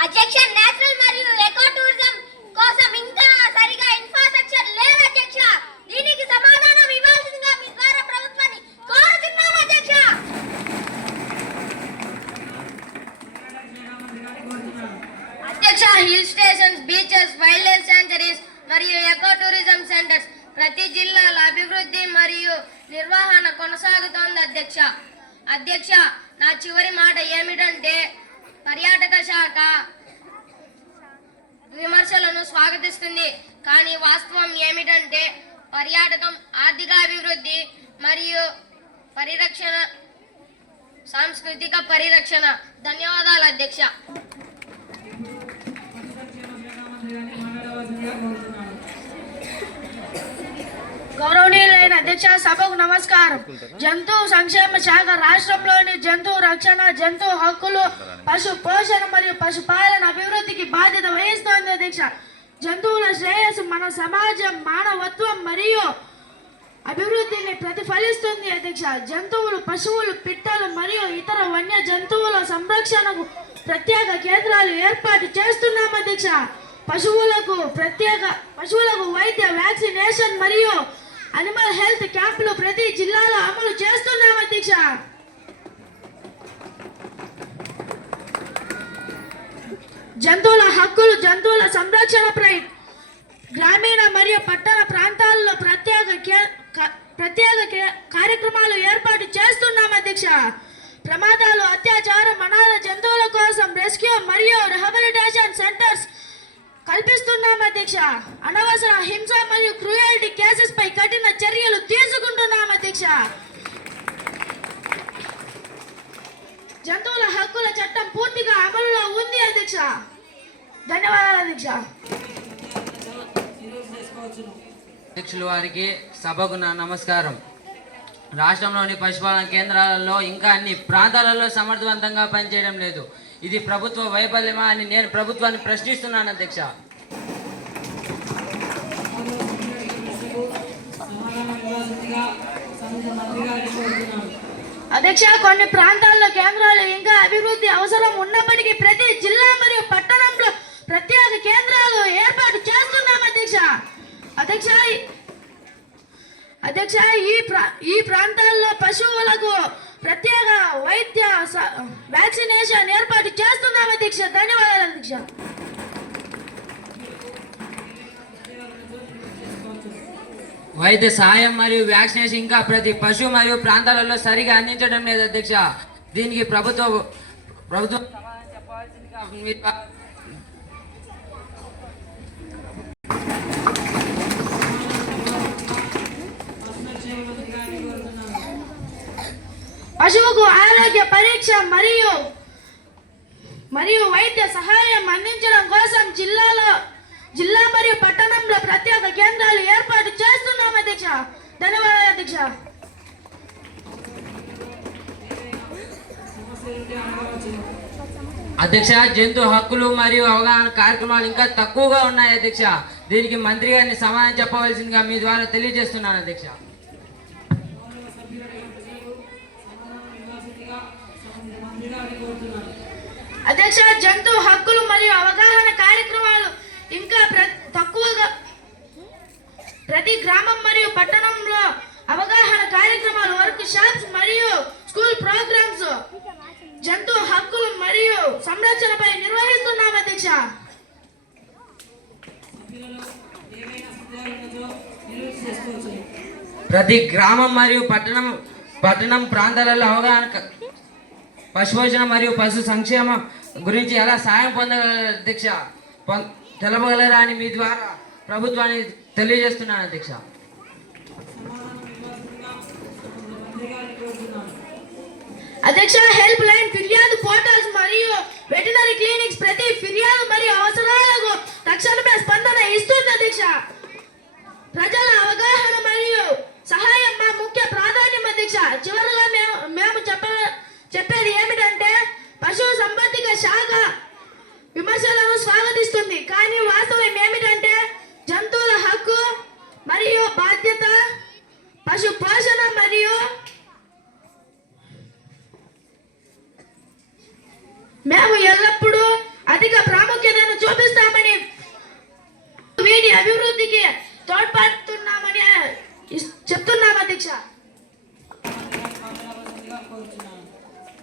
అధ్యక్ష, నేచురల్ మరియు ఎకో టూరిజం కోసం ఇంకా సరిగా ఇన్ఫ్రాస్ట్రక్చర్ లేదు అధ్యక్ష. దీనికి సమాధానం ఇవ్వాల్సిందిగా మీ ద్వారా ప్రభుత్వాన్ని కోరుతున్నాను అధ్యక్ష. అధ్యక్ష, hill stations, beaches, wild life sanctuaries మరియు ఎకో టూరిజం సెంటర్స్ ప్రతి జిల్లాల అభివృద్ధి మరియు నిర్వహణ కొనసాగుతోంది అధ్యక్ష. అధ్యక్ష, నా చివరి మాట ఏమిటంటే, పర్యాటక శాఖ విమర్శలను స్వాగతిస్తుంది, కానీ వాస్తవం ఏమిటంటే పర్యాటకం ఆర్థిక అభివృద్ధి మరియు పరిరక్షణ, సాంస్కృతిక పరిరక్షణ. ధన్యవాదాలు అధ్యక్ష. గౌరవనీయులైన అధ్యక్ష, సభకు నమస్కారం. జంతు సంక్షేమ శాఖ రాష్ట్రంలోని జంతు రక్షణ, జంతు హక్కులు, పశు పోషణ మరియు పశుపాలన అభివృద్ధికి బాధ్యత వహిస్తోంది అధ్యక్ష. జంతువుల శ్రేయస్సు మన సమాజం, మానవత్వం మరియు అభివృద్ధిని ప్రతిఫలిస్తుంది అధ్యక్ష. జంతువులు, పశువులు, పిట్టలు మరియు ఇతర వన్య జంతువుల సంరక్షణకు ప్రత్యేక కేంద్రాలు ఏర్పాటు చేస్తున్నాం అధ్యక్ష. పశువులకు వైద్య వ్యాక్సినేషన్ మరియు అనిమల్ హెల్త్ క్యాంపులు ప్రతి జిల్లాలో అమలు చేస్తున్నాం అధ్యక్ష. జంతువుల హక్కులు, జంతువుల సంరక్షణపై గ్రామీణ మరియు పట్టణ ప్రాంతాల్లో ప్రత్యేక కార్యక్రమాలు ఏర్పాటు చేస్తున్నాం అధ్యక్ష. ప్రమాదాలు, అత్యాచారం, అనాథ జంతువుల కోసం రెస్క్యూ మరియు రిహాబిలిటేషన్ సెంటర్స్ కల్పిస్తున్నాం అధ్యక్ష. అనవసర హింస మరియు క్రూయల్టీ కేసెస్ పై కఠిన చర్యలు తీసుకుంటున్నాం అధ్యక్ష. జంతువుల హక్కుల చట్టం పూర్తిగా అమలులో ఉంది అధ్యక్ష. ధన్యవాదాలు అధ్యక్ష. అధ్యక్షుల వారికి, సభకు నా నమస్కారం. రాష్ట్రంలోని పశుపాలన కేంద్రాలలో ఇంకా అన్ని ప్రాంతాలలో సమర్థవంతంగా పనిచేయడం లేదు. ఇది ప్రభుత్వ వైఫల్యమా అని నేను ప్రభుత్వాన్ని ప్రశ్నిస్తున్నాను అధ్యక్ష. అధ్యక్ష, కొన్ని ప్రాంతాల్లో కేంద్రాలు ఇంకా అభివృద్ధి అవసరం ఉన్నప్పటికీ ప్రతి జిల్లా మరియు పట్టణంలో ప్రత్యేక కేంద్రాలు ఏర్పాటు చేస్తున్నాం అధ్యక్ష. అధ్యక్ష, ఈ ప్రాంతాల్లో పశువులకు ప్రత్యేక వైద్య వ్యాక్సినేషన్ ఏర్పాటు చేస్తున్నాం అధ్యక్ష. ధన్యవాదాలు అధ్యక్ష. వైద్య సహాయం మరియు వ్యాక్సినేషన్ ఇంకా ప్రతి పశువు మరియు ప్రాంతాలలో సరిగా అందించడం లేదు అధ్యక్ష. దీనికి ప్రభుత్వం సమాధానం చెప్పాల్సిందిగా పశువుకు ఆరోగ్య పరీక్ష మరియు వైద్య సహాయం అందించడం కోసం జిల్లా మరియు పట్టణంలో ప్రత్యేక కేంద్రాలు ఏర్పాటు చేస్తున్నాం అధ్యక్ష. ధన్యవాదాలు అధ్యక్ష. అధ్యక్ష, జంతు హక్కులు మరియు అవగాహన కార్యక్రమాలు ఇంకా తక్కువగా ఉన్నాయి అధ్యక్ష. దీనికి మంత్రి గారిని సమాధానం చెప్పవలసిందిగా మీ ద్వారా తెలియజేస్తున్నాను అధ్యక్ష. అధ్యక్ష, జంతు హక్కులు మరియు అవగాహన కార్యక్రమాలు ఇంకా తక్కువగా ప్రతి గ్రామం మరియు పట్టణంలో అవగాహన కార్యక్రమాలు, వర్క్ షాప్స్ మరియు స్కూల్ ప్రోగ్రామ్స్ జంతు హక్కులు మరియు సంరక్షణపై నిర్వహిస్తున్నాం అధ్యక్ష. ప్రతి గ్రామం మరియు పట్టణం ప్రాంతాలలో అవగాహన పశుపోషణ మరియు పశు సంక్షేమం గురించి ఎలా సాయం పొందగలరు అధ్యక్ష తెలపగలరా అని మీ ద్వారా ప్రభుత్వాన్ని తెలియజేస్తున్నాను అధ్యక్ష. అధ్యక్ష, హెల్ప్ లైన్, ఫిర్యాదు పోర్టల్స్ మరియు వెటనరీ క్లినిక్స్ ప్రతి ఫిర్యాదు మరియు అవసరాలకు తక్షణమే స్పందన ఇస్తుంది అధ్యక్ష. ప్రజల అవగాహన మరియు సహాయం మా ముఖ్య ప్రాధాన్యం అధ్యక్ష. చివరిగా మేము చెప్పేది ఏమిటంటే పశు సంబంధిత శాఖ విమర్శలను స్వాగతిస్తుంది, కానీ వాస్తవం ఏమిటంటే జంతువుల హక్కు మరియు బాధ్యత, పశు పోషణ మరియు మేము ఎల్లప్పుడూ అధిక ప్రాముఖ్యతను చూపిస్తామని వీటి అభివృద్ధికి తోడ్పడుతున్నామని చెప్తున్నాం అధ్యక్ష.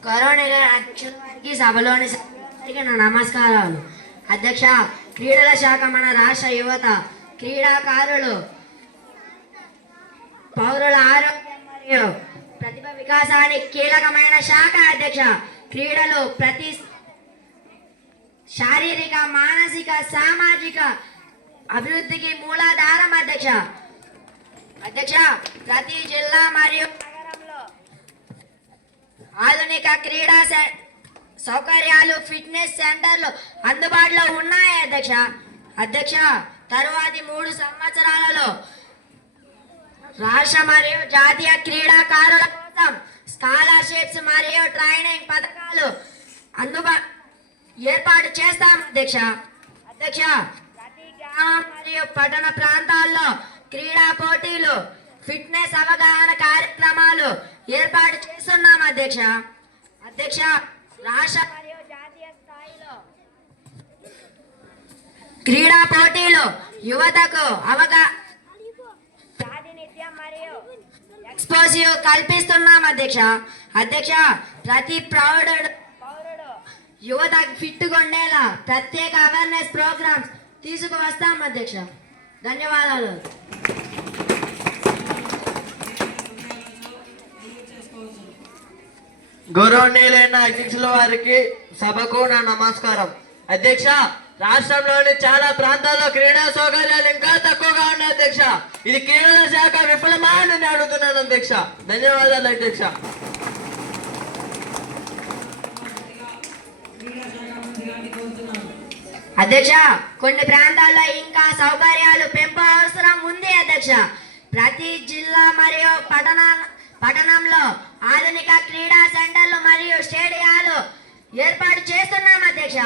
గౌరవనీయ అధ్యక్షుడికి సభలోని సభ్యులందరికీ నా నమస్కారాలు. అధ్యక్ష, క్రీడల శాఖ మన రాష్ట్ర యువత, క్రీడాకారులు, పౌరుల ఆరోగ్యం మరియు ప్రతిభ వికాసానికి కీలకమైన శాఖ అధ్యక్ష. క్రీడలు ప్రతి శారీరక, మానసిక, సామాజిక అభివృద్ధికి మూలాధారం అధ్యక్ష. ప్రతి జిల్లా మరియు నగరంలో ఆధునిక క్రీడా సౌకర్యాలు, ఫిట్నెస్ సెంటర్లు అందుబాటులో ఉన్నాయి అధ్యక్ష. తరువాతి 3 సంవత్సరాలలో రాష్ట్ర మరియు జాతీయ క్రీడాకారుల కోసం స్కాలర్షిప్స్ మరియు ట్రైనింగ్ పథకాలు ఏర్పాటు చేస్తాం అధ్యక్ష. ప్రతి గ్రామం మరియు పట్టణ ప్రాంతాల్లో క్రీడా పోటీలు, ఫిట్నెస్ అవగాహన కార్యక్రమాలు ఏర్పాటు చేస్తున్నాం అధ్యక్ష. రాష్ట్ర మరియు జాతీయ స్థాయిలో క్రీడా పోటీలు యువతకు ప్రాతినిధ్యం మరియు ఎక్స్పోజివ్ కల్పిస్తున్నాం అధ్యక్ష. ప్రతి పౌరుడు యువత ఫిట్గా ఉండేలా ప్రత్యేక అవేర్నెస్ ప్రోగ్రామ్స్ తీసుకువస్తాం అధ్యక్ష. ధన్యవాదాలు. గౌరవనీయులైన అధ్యక్షుల వారికి, సభకు నా నమస్కారం. అధ్యక్ష, రాష్ట్రంలోని చాలా ప్రాంతాల్లో క్రీడా సౌకర్యాలు ఇంకా తక్కువగా ఉన్నాయి అధ్యక్ష. ఇది క్రీడల శాఖ విఫలమా అని నేను అడుగుతున్నాను అధ్యక్ష. ధన్యవాదాలు అధ్యక్ష. కొన్ని ప్రాంతాల్లో ఇంకా సౌకర్యాలు పెంపు అవసరం ఉంది అధ్యక్ష. ప్రతి జిల్లా మరియు పట్టణంలో ఆధునిక క్రీడా సెంటర్లు మరియు స్టేడియాలు ఏర్పాటు చేస్తున్నాం అధ్యక్ష.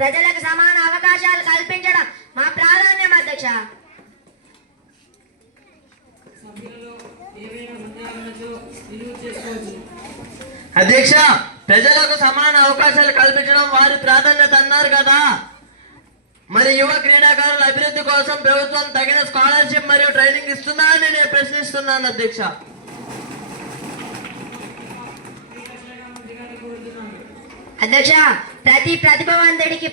ప్రజలకు సమాన అవకాశాలు కల్పించడం మా ప్రాధాన్యం అధ్యక్ష. నిలువు చేసుకోవచ్చు. అధ్యక్ష, ప్రజలకు సమాన అవకాశాలు కల్పించడం వారి ప్రాధాన్యత అన్నారు కదా, మరి యువ క్రీడాకారుల అభివృద్ధి కోసం ప్రభుత్వం తగిన స్కాలర్షిప్ మరియు ట్రైనింగ్ ఇస్తుందా అని నేను ప్రశ్నిస్తున్నాను అధ్యక్ష. అధ్యక్ష, ప్రతి ప్రతిభావంతుడికి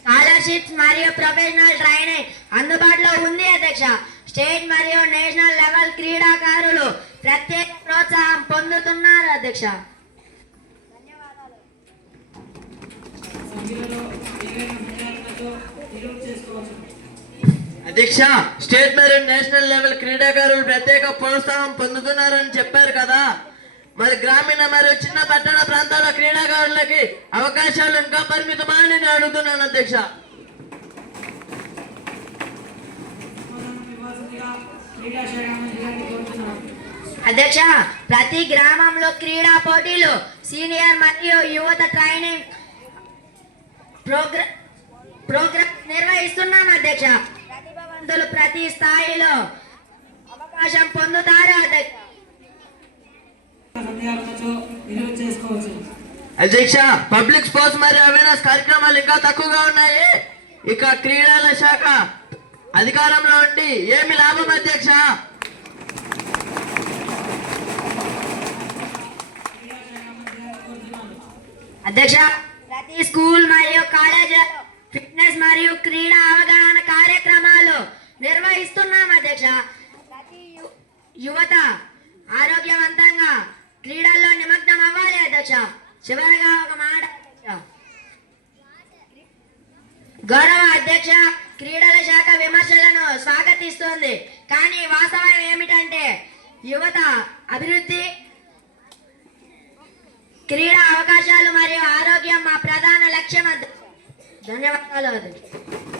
స్కాలర్షిప్స్ మరియు ప్రొఫెషనల్ ట్రైనింగ్ అందుబాటులో ఉంది అధ్యక్ష. స్టేట్ మరియు నేషనల్ లెవెల్ క్రీడాకారులు ప్రత్యేక ప్రోత్సాహం పొందుతున్నారు అధ్యక్ష. సభ్యులలో ఏవైనా విచారణతో నిలువు చేసుకోవచ్చు. అధ్యక్ష, స్టేట్ మరియు నేషనల్ లెవెల్ క్రీడాకారులు ప్రత్యేక ప్రోత్సాహం పొందుతున్నారని చెప్పారు కదా, మరి గ్రామీణ మరియు చిన్న పట్టణ ప్రాంతాల క్రీడాకారులకి అవకాశాలు ఇంకా పరిమితమా అని నేను అడుగుతున్నాను అధ్యక్ష. క్రీడా శాఖ మంత్రి గారిని కోరుతున్నాను. అధ్యక్ష, ప్రతి గ్రామంలో క్రీడా పోటీలు, సీనియర్ మరియు యువత ట్రైనింగ్ ప్రోగ్రామ్ నిర్వహిస్తున్నాం అధ్యక్ష. ప్రతిభావంతులు ప్రతి స్థాయిలో అవకాశం పొందుతారు అధ్యక్ష. సందేహాలతో నిలువు చేసుకోవచ్చు. అధ్యక్ష, పబ్లిక్ స్పోర్ట్స్ మరియు అవేర్నెస్ కార్యక్రమాలు ఇంకా తక్కువగా ఉన్నాయి. ఇక క్రీడల శాఖ అధికారంలో ఉండి ఏమి లాభం అధ్యక్ష? అధ్యక్ష, ప్రతి స్కూల్ మరియు కాలేజీలలో ఫిట్నెస్ మరియు క్రీడా అవగాహన కార్యక్రమాలు నిర్వహిస్తున్నాం అధ్యక్ష. ప్రతి యువత ఆరోగ్యవంతంగా క్రీడల్లో నిమగ్నం అవ్వాలి అధ్యక్ష. చివరిగా ఒక మాట అధ్యక్ష. గౌరవ అధ్యక్ష, క్రీడల శాఖ విమర్శలను స్వాగతిస్తోంది, కానీ వాస్తవం ఏమిటంటే యువత అభివృద్ధి, క్రీడా అవకాశాలు మరియు ఆరోగ్యం మా ప్రధాన లక్ష్యం. ధన్యవాదాలు అధ్యక్ష.